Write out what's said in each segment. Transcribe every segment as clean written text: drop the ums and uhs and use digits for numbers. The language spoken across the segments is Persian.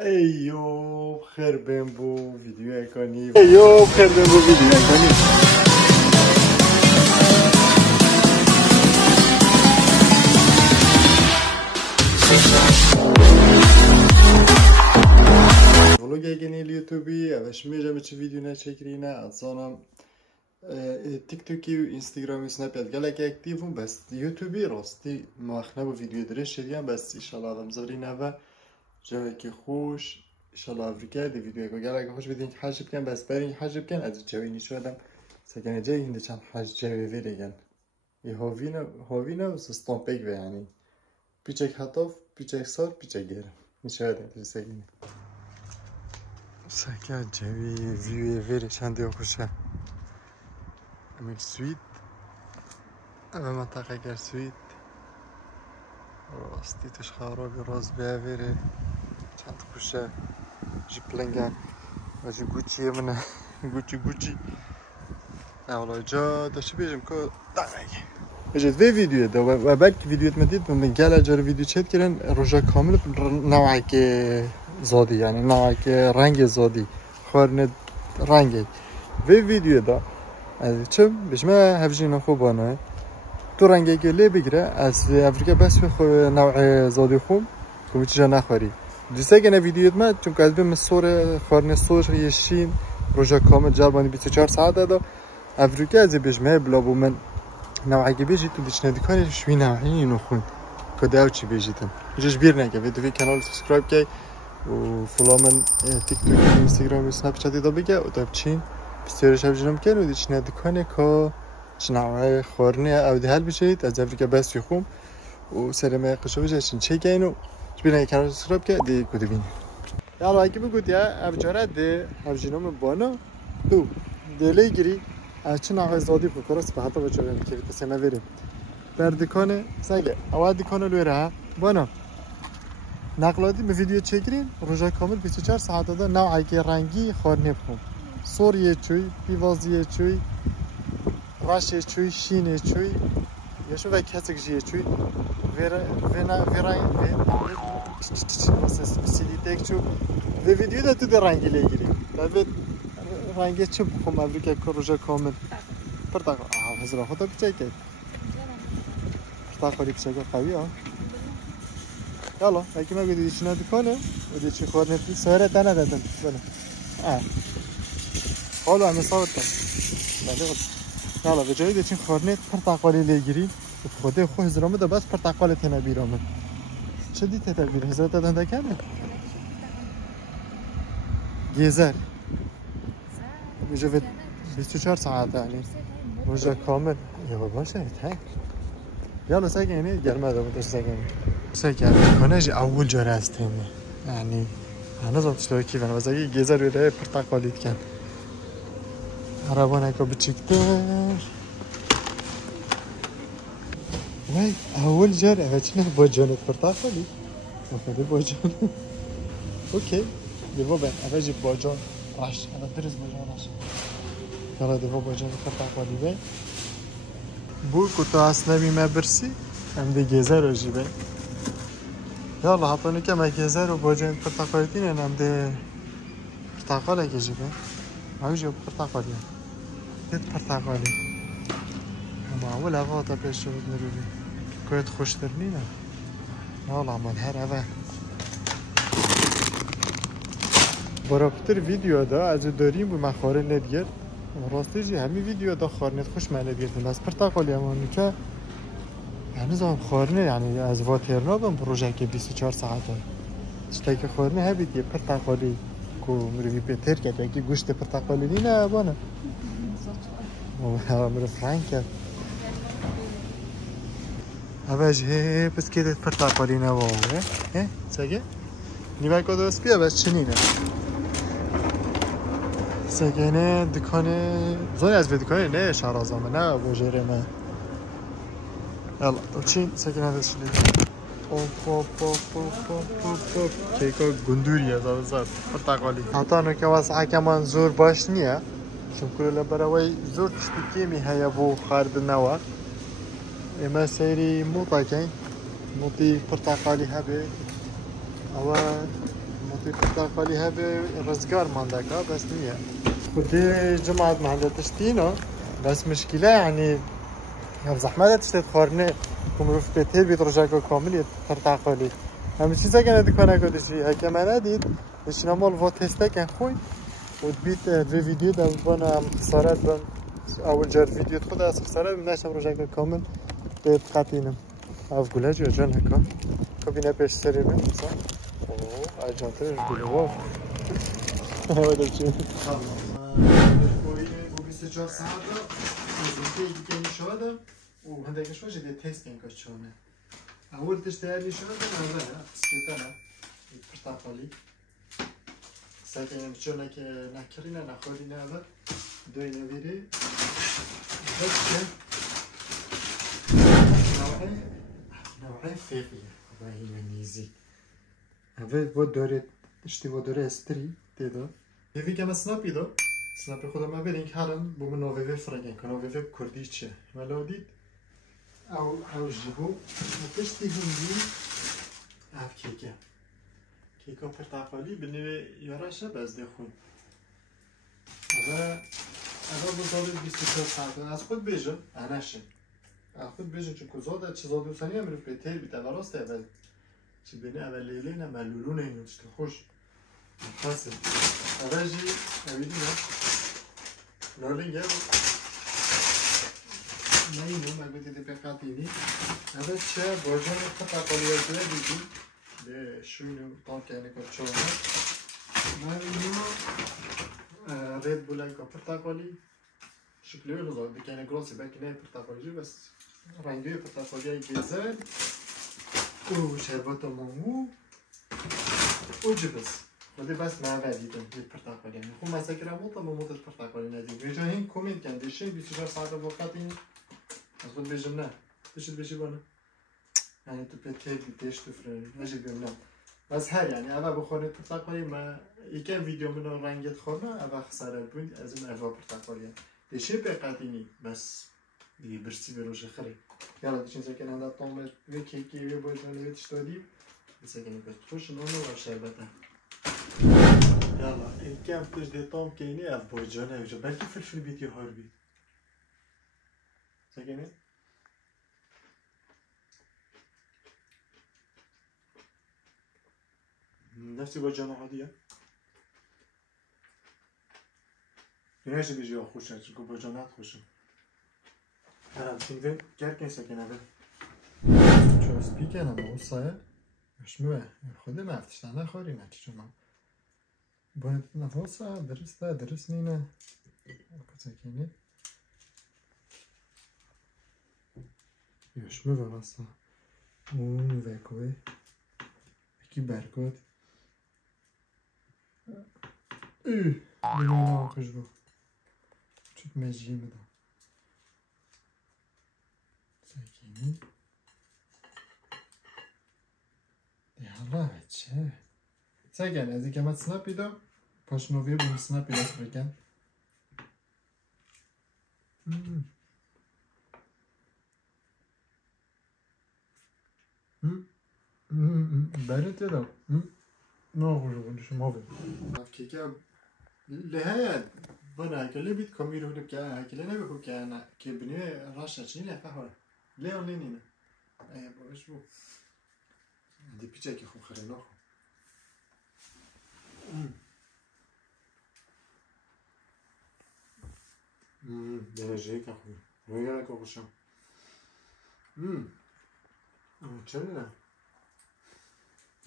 ایو خیر بهم بو ویدیو اکانی ایو خیر بهم بو ویدیو اکانی vlog egenil YouTube'i evet میجم چه ویدیو نچکرینه اصلا تیک و اینستاگرام و سنپ گلک اکتیوم بس یوتیوبی راستی مخنه با ویدیو درش شدیم بس ان شاء الله آدم زورینه و جایی که خوش ان شاء الله افریقا دی ویدیو گلک خوش بدین حج بکن بس برین حج بکن از جایی نشودم سکنه جایی هنده چند حج جایی ویرگن ای هاوینا و سستان پیک و یعنی پیچک حطاف پیچک سار پیچک گرم نشودم تجی سکنه سکه جایی ویدیو ویره چنده خوشه امیر سوید اما منطقه گر سوید راستی توش خرابی راست بیاویره چند خوشه جی پلنگه و جی گوچیه منه گوچی اولا جا داشتی بیجم که دقیقه اجاد وی ویدیو ده و بلکه ویدیوت مدید من گل جار ویدیو چید کرن روژا کامل نوعی که زادی یعنی نوعی که رنگ زادی خورنه رنگی وی ویدیو ده چم بشما هفجینا خوبانه تو رنگی گلی بگیره از افریقا بس به نوع زادی خوب که چیزا نخوری دوسته که نه ویدیوت ما چون که از بیم سور خورنه سورش یشین روژا کامل جربانی 24 ساعت داده افریقا از بشما بلابو من نوعی بیجی تو دیش ندیکانی شوی نوعی اینو خون که داو چی بیجیتم اینجاش بیر نگه ویدیو کانال سابسکرایب کی و فولو من تیک توک اینستاگرام و سنپ چت دا بگه و داب چین بسیارش هفجنم کن و دیش ندیکانی که چنوعی خورنه او ده هل بشید از افریقا بس خوم و سرمه قشو بجاشین چه گینو ببینید کانال سابسکرایب که دی کدی بین یالا اگه بگوید یا افجاره ده هفجنم بانا تو دلی گیری از چنوعی زادی بکراس به حتی بچه بیم که تسمه بریم بر دکانه سگه اول دکانه لویره بانا نقلادی به ویدیو چکرین روژا کامل 24 ساعت داده نوعی که رنگی خورنه بخون سوریه چوی پیوازیه چوی راشه چوی شینه چوی یشو و کسک جیه چوی ویرای سیدی تک چو و ویدیو دا تو ده رنگی لیگیری دابید رنگی چو بخوم افریقا که روژا کامل پرتاقل هزرا خدا بچه که پرتاقلی بچه که قوی ها یالا اگه ما گویدی چی ندکانه و دی چی خورنه سهره تنه دادن حالا همه صاحب کن بله یالا به جایی دیچین خورنه پرتاقالی لیگیری خود خو هزرامه دا بس پرتاقال تنه بیرامه چه دی تنه بیر هزرات دادن دکنه گیزر بجا 24 ساعت یعنی روژا کامل یا باشه تک یالا سگه اینه گرمه دا بودش سگه اینه سگه کنه جی اول جاره هستیم یعنی هنوز هم تشتوه کیفن و سگه گیزر بیره پرتاقالیت کن عربانه که بچکتر وای اول جاره اوه چنه با جانت پرتاقالی اوه با جان اوکی دیوا بین اوه جی با جان راش اوه درز با جان راش یالا دیوا با جان پرتاقالی بین بو کتا اصنبی ما برسی هم دی گیزر رو جی بین یالا حتی نکه ما گیزر و با جان پرتاقالیتین هم دی پرتاقال اگه جی بین اوه جی پرتاقالی دید پرتاقالی اما اول اوه تا پیش شود نروی کویت خوشتر نینه یالا من هر اوه برافتر ویدیو دا از داریم و مخاره ندگر راستی جی همی ویدیو دا خارنت خوش معنی گرفتن از پرتاقالی همانی که هنوز هم خارنه یعنی از واترنا بم پروژه که 24 ساعت چطایی که خارنه هبید یه پرتاقالی که مروی بهتر کرد یکی گوشت پرتاقالی نینه بانه مرو فرانک کرد اوش هی پس که دید پرتاقالی نواهه سگه نیوه که دوست بیا بس چنینه سگه نه دکانه زنی از دکانه نه شهرازامه نه بوجره نه یالا تو چین سگه ندید شلید کیکا گندوریه زار پرتاقالی حتی نو که واسه حکمان زور باش نیه چون کلوله براوی زور تشتی کمی هیا بو خارد نوا اما سیری موتا کن موتی پرتاقالی هبه اول في portaqali هبه رزقار ماندكا بس نية ودي جماعة محلة تشتينه بس مشكلة يعني زحمة تشتت خورنه كمروف بيتير بيت رجاكو كامل portaqali هم چیزا که ندیکنه کدشی هکه من ندید بشینا مال و تسته کن خوی و بیت وی ویدیو دم بنا خسارت بم اول جار ویدیو خود از خسارت بم نشم رجاکو کامل به قطینم اف گله جو جان هکا کبینه پیش سری بم اوه اجانترش گله واف هذا چی bu 24 saat دیگه نشده و هندگش باشه دیگه تست کن که چونه اول تشتري شو هذا انا سكتنا portaqali ساكن شلونك نحكرينا ناخذينا هذا دوينا فيدي بس نوعين فيقية هاي منيزي هذا ودورة اشتي ودورة استري تدا هذي كما سنابي دو سنابي خودم ما بيرين كارم بومن نوفي فرنجن كنوفي كردي چه ولودي او جبو تشتي هندي اف كيكه كيكه portaqali بنوي ياراشا باز دخون اما بزاده 24 ساعت از خود بیجم اناشم از خود بیجم چون زاده چه زاده وسانی امروز به تیر بیت اول راست اول چه بینه اول لیلی نه ملولونه اینو چه خوش خاصه اول جی اویدی نه نورلینگ نه اینو مگه دیگه بقاتینی اول چه باجان portaqali رو دیدی به شونو تانکه چونه من اینو ريد بول portaqali شكله غزال بكينا جروسي بكينا portaqali بس رنگی portaqali گزل و شربت مو و جبس ولی بس معول دیدم portaqali خو مسکر موت portaqali ندید میجاهین کامنت کندیشین 24 ساعت وقت این از خود بیشتر نه بشه بانه يعني تبتدي بديش تفرن اجي بيمنا بس هر يعني اول بخونه portaqali ما يكن فيديو منو رنگت خورنا اول خساره بود از این اول portaqali دیشه بقدینی بس دیگه برسی بروش خری یالا دیشین سکن هنده طعم وی کیکی وی باید ونوی تشتادی بسکنی بس خوش نانو و شربته یالا این کم تش دی طعم کینی اف باید جانه اوجا بلکه فلفل ویدیو هار بید سکنی نفسی با جانه عادیه نهاشه بیجی ها خوشه چون با جانه خوشه تینگه گرکن سکنه به چو سپیکن اما اون سایه اشموه خود مفتشتن نخوری نه چون من باید نفاسه درست نینه سکنه اشموه راسته اون وکوه اکی برگاد بینونه آقش رو چود مجیه میدم سکنی دیالا بچه سکن از اینکه من سناپ بیدم پاشنویه بوم سناپ بیدست بکن برات دادم نه خوشو کنی شما بید که لحیه بنا هکله بید کمی رو که هکله نبکو که بینیوه راشه چنی لحفه هاره لیان لینینه ایه باش بو دی پیچه که خوب خره نخو درجه که خوبه رویه که خوشم چرا نه؟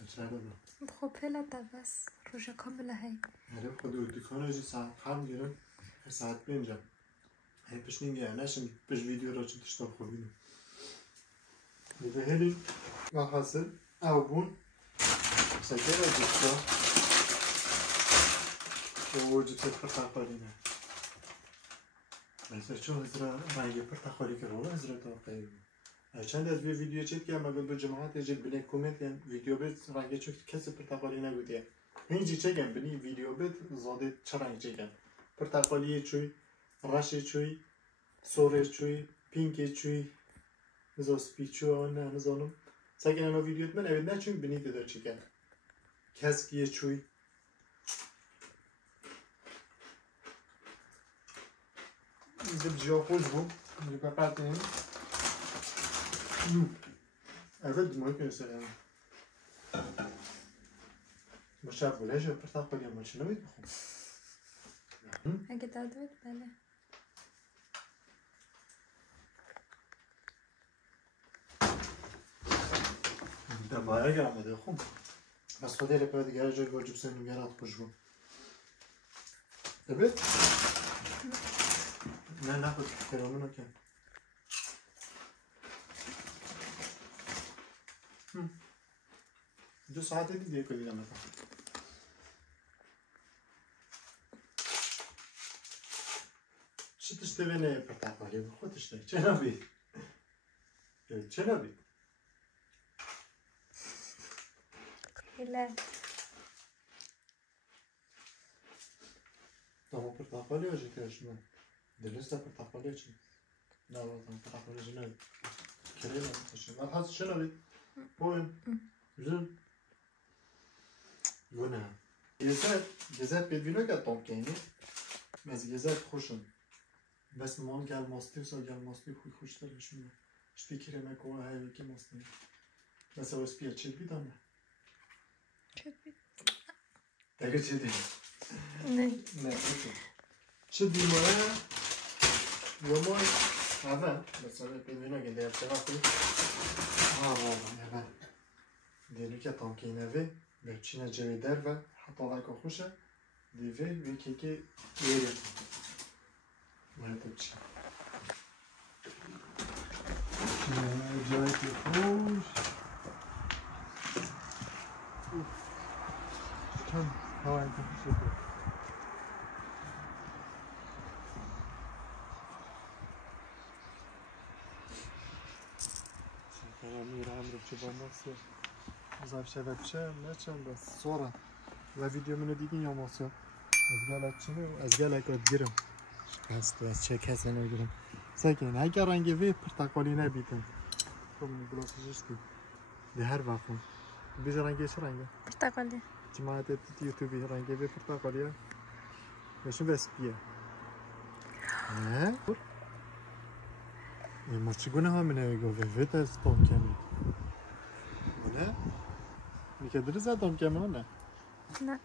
چرا نه؟ خب پله تا بس روژه کامله هی هره خود دکان رو ساعت خم گیرم ساعت بینجا هی پش نینگه نشم پش ویدیو را چه تشتار خوبینه دیگه هلی حاصل او بون سکر را جبتا و جبتا portaqali نه مثلا چون هزرا رنگی portaqali که رولا هزرا تا قیب چند از ویدیو چید که مگه دو جماعت جد بینه کومنت کن ویدیو بیت رنگی چون کسی portaqali نگودیه اینجی چه کن بینی ویدیو بیت زاده چه رنگ چه کن portaqali چوی رشه چوی سوره چوی پینک چوی زاسپی چوی نه نزانم ساکن انا ویدیوت من اوید نه چون بینید دار چی کن کسکیه چوی اینجا جا خوش بود اینجا پرتیم اول دیمایی کنی سریم مشاب بوله جو پرتاق بگیم من چی نوید بخون اگه داد بود بله در باید گرم بده خون بس خودی رپا دیگر جای واجب سنو گرات خوش بود دبید؟ نه خود کرامه نکن دو ساعت دیگه که دیگه نکن چی تشته بینه پرتاقالی خود تشته چه نبید؟ چه نبید؟ هیله تمام پرتاقالی ها جی کرش من دلسته پرتاقالی چی؟ نه والله پرتاقالی جی نبید کریم هم تشته من حس چه نبید؟ بویم زن گونه گزت بدبینو که تام کنی از گزت خوشم بس مان گل ماستی و سا گل ماستی خوی خوش دلشونه شتی کرمه که هایی که ماستی بس او سپیه چید بیدم چید بید دیگه چید نه چید بیماره و مای اول مثلا بدبینو که دیگه چرا خوی اول دیگه که تام کنی وی بچینه جوی در و حتی لکه خوشه دیوی وی که ایره مرتب چی جایی که خوش چند هوایی که خوشه بود سرکارم میره هم رو چه با ماسه مزاف شود چه نچند بس سوره و ویدیو منو دیدین یا ماسه از گلک گیرم هست و از چه کسی نگیرم ساکن اگر رنگ وی پرتقالی نبیدن خب گلاسش استی ده هر وقت بیز رنگی چه رنگه؟ پرتقالی جماعت یوتیوبی رنگی وی پرتقالیه بهشون بسپیه نه؟ ما چگونه همینه گفته وی دست پام کمی نه؟ میگه دری زدم کمی نه؟ نه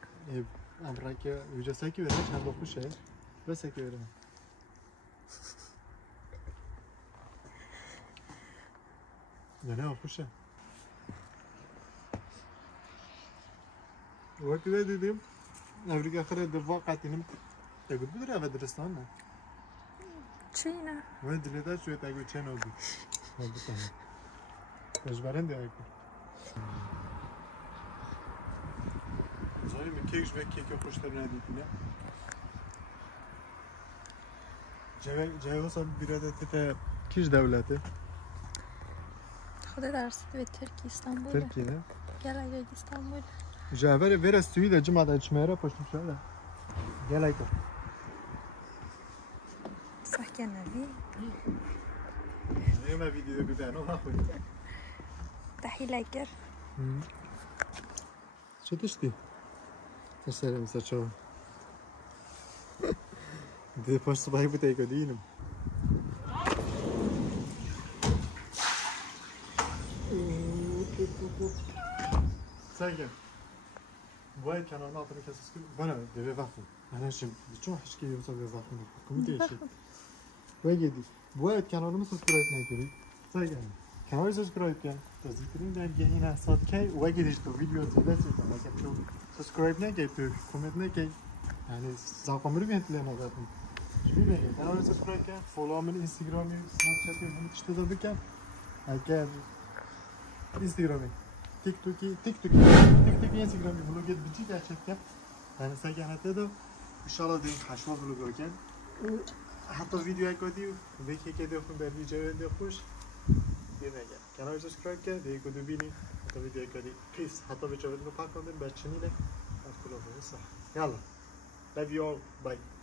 امرک ویجا ساکی بره چند با خوشه بس ساکی بره نه خوشه وقتی دیدیم امریکا خیلی در واقع تینم تقول بدری اول درستان نه چی نه ولی دلیتا شوی تقول چه نبود نبودم اجبارن دیگه زایی میکیش و کیک خوشتر ندیدی نه جای سال بیراده تفه کیش دولته خود درست به ترکی استانبول ترکی نه گلگای استانبول جاور ویر سوید جمعه اجمعه پشت شده گلگا ساکن نبی ما ویدیو ببینم ما خود تحیلگر چه داشتی؟ تسلیم مثل چه؟ دیگه پشت صبحی بود ایگو دیدم ساکن باید کنار ناتونی کسی سکول بانه دیگه وقتی من هشم چون هشکی یوسا به وقتی نکرد کمیتیشی باید باید کانالımı subscribe نکنید ساکن کانال subscribe کن تازیترین درگه این اساد کی و اگه دیشتو ویدیو زیده سیدم اگه تو subscribe نکنید تو کامنت نکنید یعنی زاقامو رو بیانتیله نگردم چی بگید کانال subscribe کن فولو من اینستاگرامی سنابچتی همه تشته دا بکن اگر اینستاگرامی تیک توکی اینستاگرامی بلوگت بچی گرچت کن یعنی ساکن حتی دو انشالله دین خشما بلوگو کن حتی ویدیو اکادی ویکی که دیخون بر ویدیو دی خوش دیگه کانال سابسکرایب کرد دیگه کدو بینی حتی ویدیو اکادی پیس حتی ویدیو رو پاک کردن بچه نیله از کلا بسه یالا love you all bye